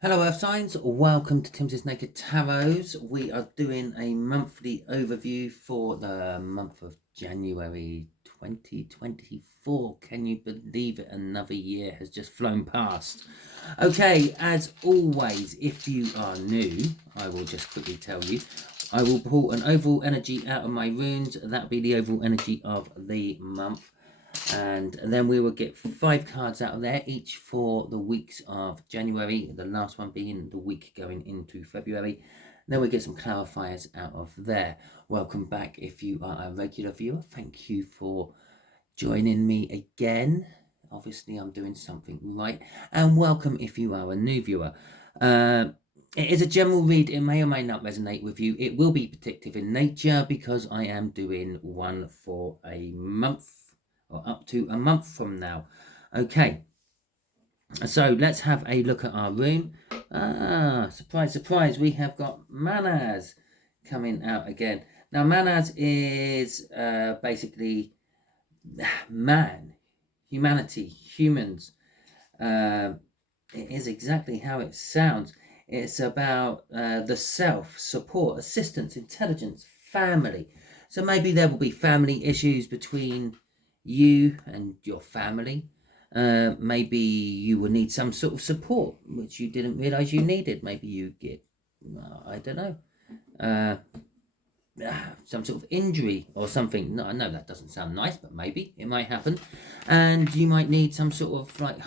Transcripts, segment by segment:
Hello Earth Signs, welcome to Timsy Naked Tarots. We are doing a monthly overview for the month of January 2024. Can you believe it? Another year has just flown past. Okay, as always, if you are new, I will just quickly tell you, I will pull an overall energy out of my runes. That'll be the overall energy of the month. And then we will get 5 cards out of there, each for the weeks of January, the last one being the week going into February. Then we get some clarifiers out of there. Welcome back if you are a regular viewer. Thank you for joining me again. Obviously, I'm doing something right. And welcome if you are a new viewer. It is a general read. It may or may not resonate with you. It will be predictive in nature because I am doing one for a month or up to a month from now. Okay, so let's have a look at our rune. Surprise, surprise, we have got Manaz coming out again. Now, Manaz is basically man, humanity, humans. It is exactly how it sounds. It's about the self, support, assistance, intelligence, family. So maybe there will be family issues between you and your family. Maybe you will need some sort of support which you didn't realize you needed. Maybe you get, I don't know, some sort of injury or something. No, I know that doesn't sound nice, but maybe it might happen, and you might need some sort of like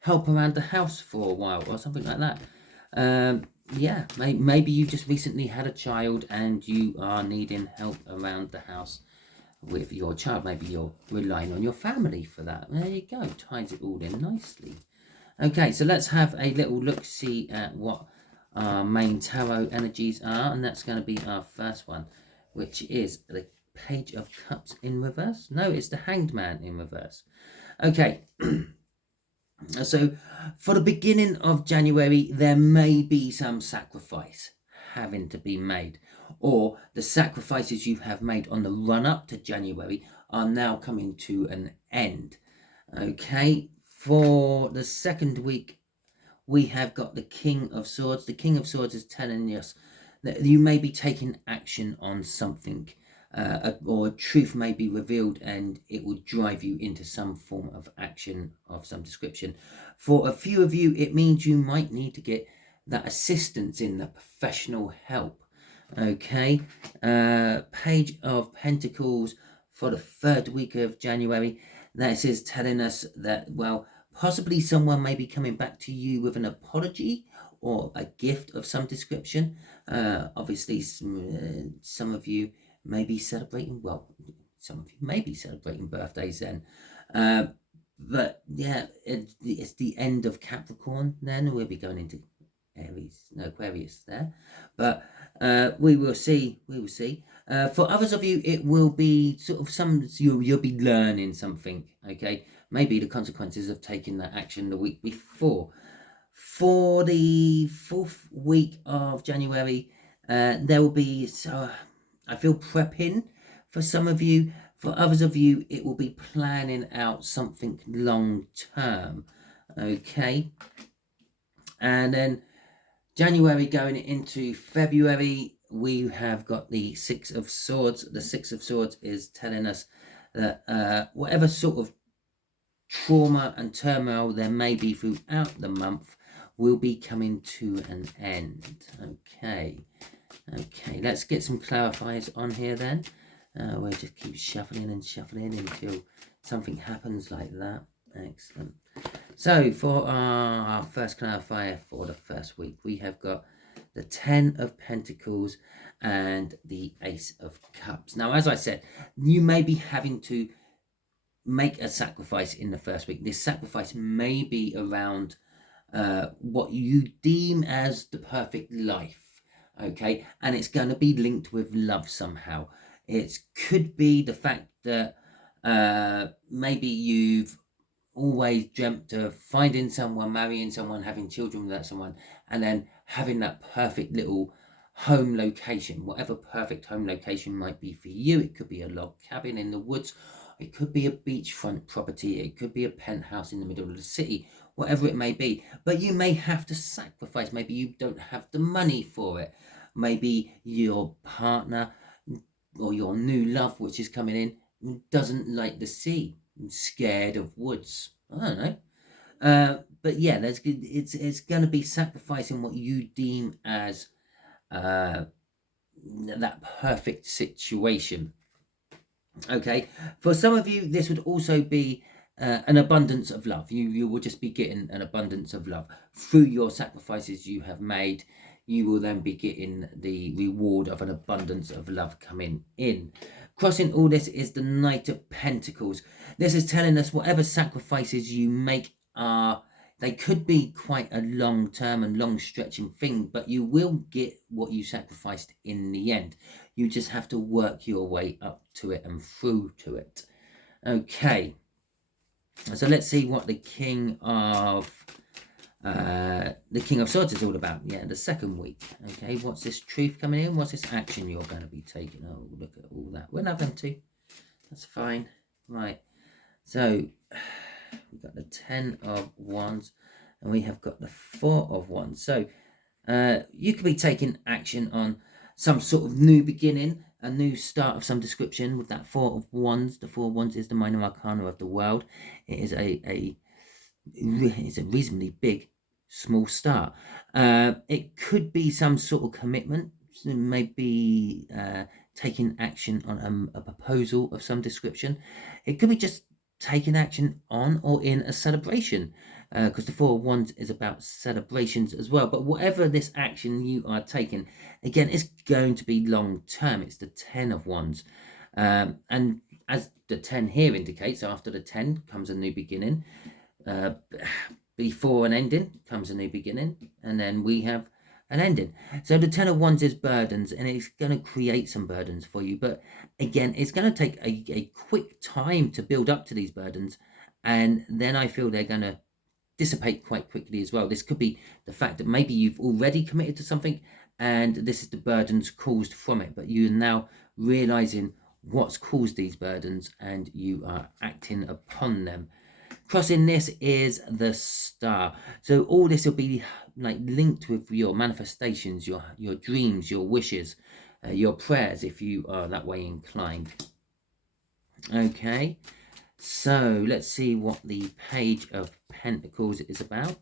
help around the house for a while or something like that. Yeah, maybe you just recently had a child and you are needing help around the house with your child. Maybe you're relying on your family for that. There you go, ties it all in nicely. Okay, so let's have a little look-see at what our main tarot energies are, and that's going to be our first one, which is the Page of Cups in reverse. No, it's the Hanged Man in reverse. Okay. So for the beginning of January, there may be some sacrifice having to be made, or the sacrifices you have made on the run up to January are now coming to an end. Okay, for the second week, we have got the King of Swords. The King of Swords is telling us that you may be taking action on something, or a truth may be revealed and it will drive you into some form of action of some description. For a few of you, it means you might need to get that assistance in, the professional help. Okay, Page of Pentacles for the third week of January. This is telling us that, well, possibly someone may be coming back to you with an apology or a gift of some description. Obviously, some of you may be celebrating, well, some of you may be celebrating birthdays then. But yeah, it's the end of Capricorn then. We'll be going into Aquarius there. But we will see. For others of you, it will be sort of you'll be learning something, okay? Maybe the consequences of taking that action the week before. For the fourth week of January, there will be, I feel, prepping for some of you. For others of you, it will be planning out something long term, okay? And then January going into February, we have got the Six of Swords. The Six of Swords is telling us that whatever sort of trauma and turmoil there may be throughout the month will be coming to an end. Okay, let's get some clarifiers on here then. We'll just keep shuffling until something happens like that. Excellent. So for our first clarifier for the first week, we have got the 10 of Pentacles and the Ace of Cups. Now, as I said, you may be having to make a sacrifice in the first week. This sacrifice may be around what you deem as the perfect life, okay? And it's going to be linked with love somehow. It could be the fact that maybe you've always dreamt of finding someone, marrying someone, having children with that someone, and then having that perfect little home location, whatever perfect home location might be for you. It could be a log cabin in the woods, it could be a beachfront property, it could be a penthouse in the middle of the city, whatever it may be. But you may have to sacrifice. Maybe you don't have the money for it. Maybe your partner or your new love, which is coming in, doesn't like the sea, scared of woods. I don't know. But yeah, it's going to be sacrificing what you deem as that perfect situation. Okay, for some of you, this would also be an abundance of love. You will just be getting an abundance of love through your sacrifices you have made. You will then be getting the reward of an abundance of love coming in. Crossing all this is the Knight of Pentacles. This is telling us whatever sacrifices you make they could be quite a long term and long stretching thing, but you will get what you sacrificed in the end. You just have to work your way up to it and through to it. Okay, so let's see what the King of Swords is all about. Yeah, the second week. Okay, what's this truth coming in? What's this action you're going to be taking? Oh, look at all that. We'll have them too. That's fine. Right. So we've got the 10 of Wands and we have got the 4 of Wands. So you could be taking action on some sort of new beginning, a new start of some description with that 4 of Wands. The 4 of Wands is the minor arcana of the world. It is a reasonably big, small start. It could be some sort of commitment, maybe taking action on a proposal of some description. It could be just taking action on or in a celebration, because the 4 of Wands is about celebrations as well. But whatever this action you are taking, again, it's going to be long term. It's the 10 of Wands, and as the 10 here indicates, after the 10 comes a new beginning. Before an ending comes a new beginning, and then we have an ending. So the 10 of Wands is burdens, and it's going to create some burdens for you. But again, it's going to take a quick time to build up to these burdens, and then I feel they're going to dissipate quite quickly as well. This could be the fact that maybe you've already committed to something, and this is the burdens caused from it, but you're now realizing what's caused these burdens, and you are acting upon them. Crossing this is the Star. So all this will be like linked with your manifestations, your dreams, your wishes, your prayers, if you are that way inclined. Okay, so let's see what the Page of Pentacles is about.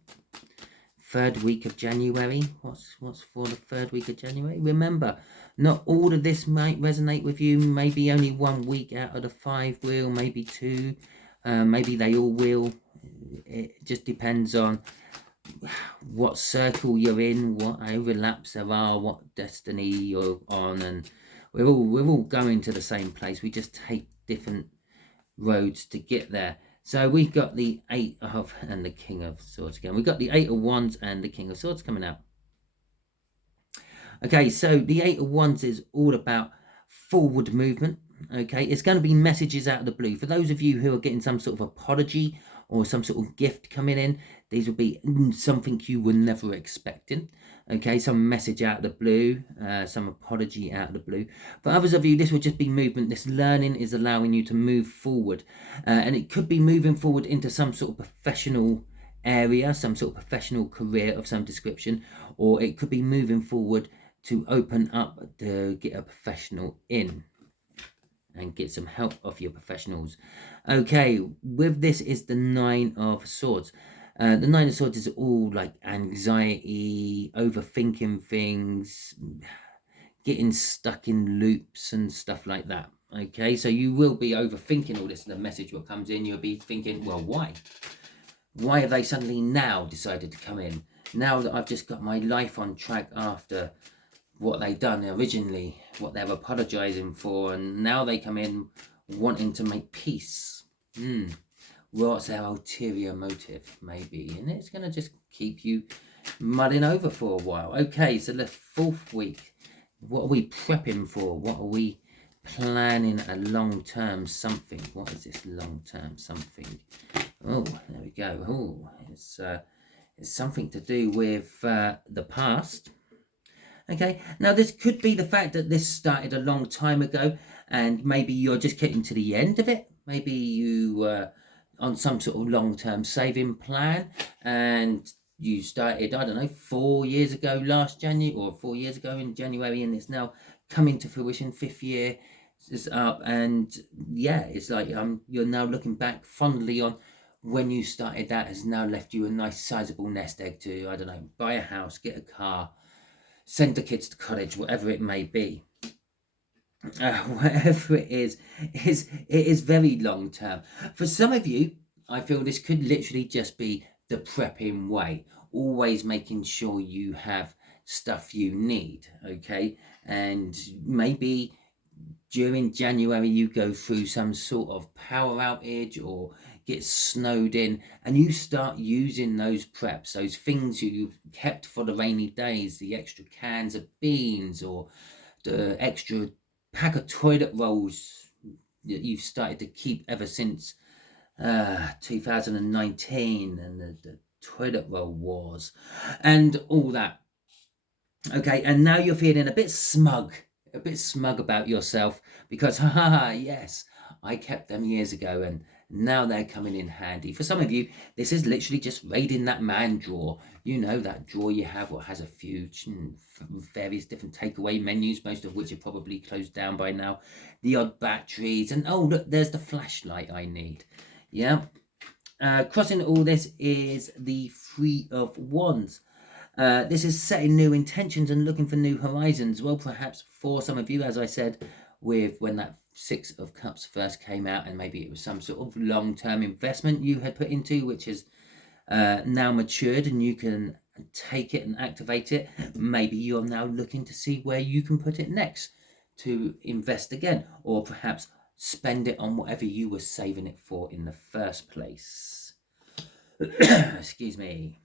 Third week of January. What's for the third week of January? Remember, not all of this might resonate with you. Maybe only 1 week out of the 5 will, maybe 2. Maybe they all will. It just depends on what circle you're in, what overlaps there are, what destiny you're on, and we're all going to the same place. We just take different roads to get there. So we've got the 8 of and the King of Swords again. We've got the 8 of Wands and the King of Swords coming out. Okay, so the 8 of Wands is all about forward movement. Okay, it's going to be messages out of the blue. For those of you who are getting some sort of apology or some sort of gift coming in, these will be something you were never expecting. Okay, some message out of the blue, some apology out of the blue. For others of you, this will just be movement. This learning is allowing you to move forward, and it could be moving forward into some sort of professional area, some sort of professional career of some description, or it could be moving forward to open up to get a professional in and get some help of your professionals. Okay, with this is the 9 of Swords. The 9 of Swords is all like anxiety, overthinking things, getting stuck in loops and stuff like that. Okay, so you will be overthinking all this. The message what comes in, you'll be thinking, well, why? Why have they suddenly now decided to come in? Now that I've just got my life on track after what they done originally, what they're apologizing for, and now they come in wanting to make peace. What's their ulterior motive? Maybe, and it's going to just keep you mulling over for a while. Okay, so the 4th week, what are we prepping for? What are we planning? A long-term something. What is this long-term something? Oh, there we go. Oh, it's something to do with the past. Okay, now this could be the fact that this started a long time ago, and maybe you're just getting to the end of it. Maybe you on some sort of long-term saving plan, and you started, I don't know, 4 years ago last January, or 4 years ago in January, and it's now coming to fruition. 5th year is up, and yeah, it's like you're now looking back fondly on when you started. That has now left you a nice sizable nest egg to, I don't know, buy a house, get a car, send the kids to college, whatever it may be. Whatever it is very long term. For some of you, I feel this could literally just be the prepping way, always making sure you have stuff you need, okay? And maybe during January you go through some sort of power outage or get snowed in, and you start using those preps, those things you've kept for the rainy days, the extra cans of beans or the extra pack of toilet rolls that you've started to keep ever since 2019 and the toilet roll wars and all that. Okay, and now you're feeling a bit smug about yourself because, yes, I kept them years ago and now they're coming in handy. For some of you, this is literally just raiding that man drawer. You know, that drawer you have what has a few various different takeaway menus, most of which are probably closed down by now. The odd batteries, and oh, look, there's the flashlight I need. Yeah. Crossing all this is the Three of Wands. This is setting new intentions and looking for new horizons. Well, perhaps for some of you, as I said, with when that Six of Cups first came out, and maybe it was some sort of long-term investment you had put into, which has now matured and you can take it and activate it. Maybe you're now looking to see where you can put it next to invest again, or perhaps spend it on whatever you were saving it for in the first place. Excuse me.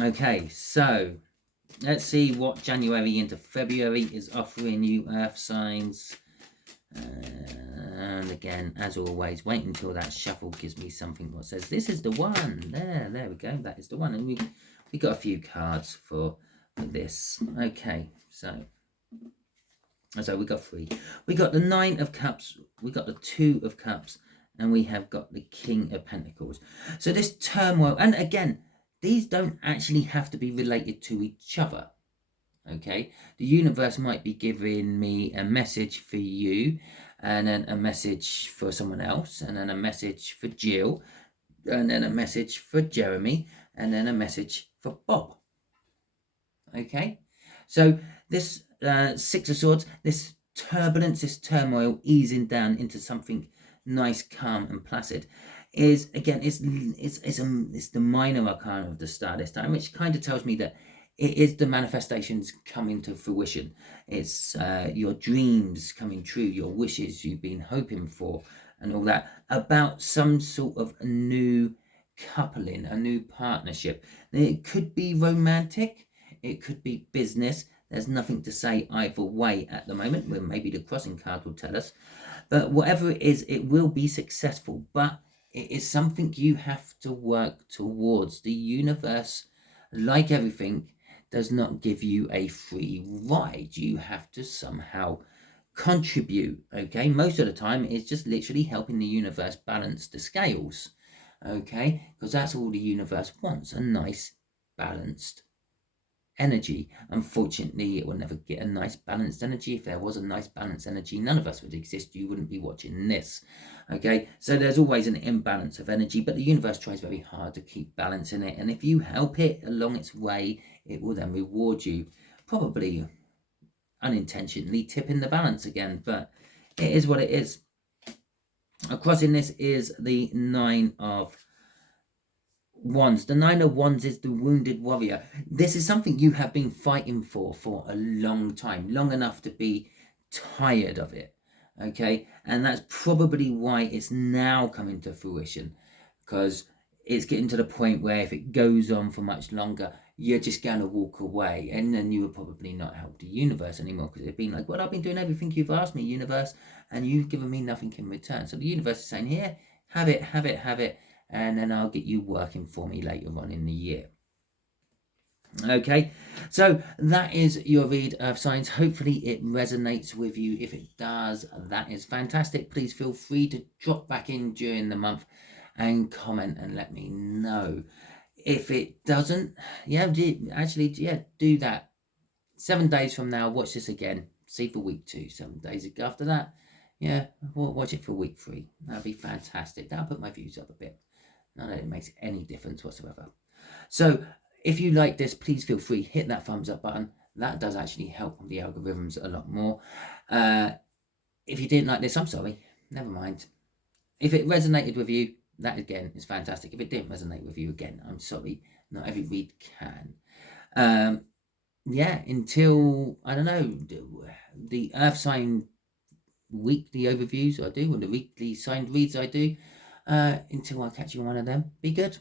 Okay, so let's see what January into February is offering you, Earth signs. And again, as always, wait until that shuffle gives me something that says this is the one. There we go. That is the one. And we got a few cards for this. Okay, so we got 3. We got the 9 of Cups. We got the 2 of Cups, and we have got the King of Pentacles. So this turmoil, and again, these don't actually have to be related to each other. Okay, the universe might be giving me a message for you, and then a message for someone else, and then a message for Jill, and then a message for Jeremy, and then a message for Bob. Okay, so this 6 of Swords, this turbulence, this turmoil easing down into something nice, calm and placid, is again, it's the minor arcana of the star this time, which kind of tells me that it is the manifestations coming to fruition. It's your dreams coming true, your wishes you've been hoping for, and all that, about some sort of a new coupling, a new partnership. It could be romantic, it could be business. There's nothing to say either way at the moment. Well, maybe the crossing card will tell us. But whatever it is, it will be successful. But it is something you have to work towards. The universe, like everything, does not give you a free ride. You have to somehow contribute, okay? Most of the time, it's just literally helping the universe balance the scales, okay? Because that's all the universe wants, a nice, balanced energy. Unfortunately, it will never get a nice balanced energy. If there was a nice balanced energy, none of us would exist. You wouldn't be watching this. Okay, so there's always an imbalance of energy, but the universe tries very hard to keep balancing it, and if you help it along its way, it will then reward you, probably unintentionally tipping the balance again, but it is what it is. Crossing this is the 9 of Wands. The 9 of Wands is the wounded warrior. This is something you have been fighting for a long time, long enough to be tired of it, okay? And that's probably why it's now coming to fruition, because it's getting to the point where if it goes on for much longer, you're just going to walk away, and then you will probably not help the universe anymore, because it'd been like, well, I've been doing everything you've asked me, universe, and you've given me nothing in return. So the universe is saying, here, have it, have it, have it, and then I'll get you working for me later on in the year. Okay, so that is your read, Earth signs. Hopefully it resonates with you. If it does, that is fantastic. Please feel free to drop back in during the month and comment and let me know. If it doesn't, yeah, do that. 7 days from now, watch this again. See for week 2. 7 days after that, yeah, we'll watch it for week 3. That'd be fantastic. That'll put my views up a bit. Not that it makes any difference whatsoever. So if you like this, please feel free, hit that thumbs up button. That does actually help the algorithms a lot more. If you didn't like this, I'm sorry. Never mind. If it resonated with you, that again is fantastic. If it didn't resonate with you, again, I'm sorry. Not every read can. Yeah, until, I don't know, the Earth sign weekly overviews I do, and the weekly signed reads I do, until I catch you on one of them. Be good.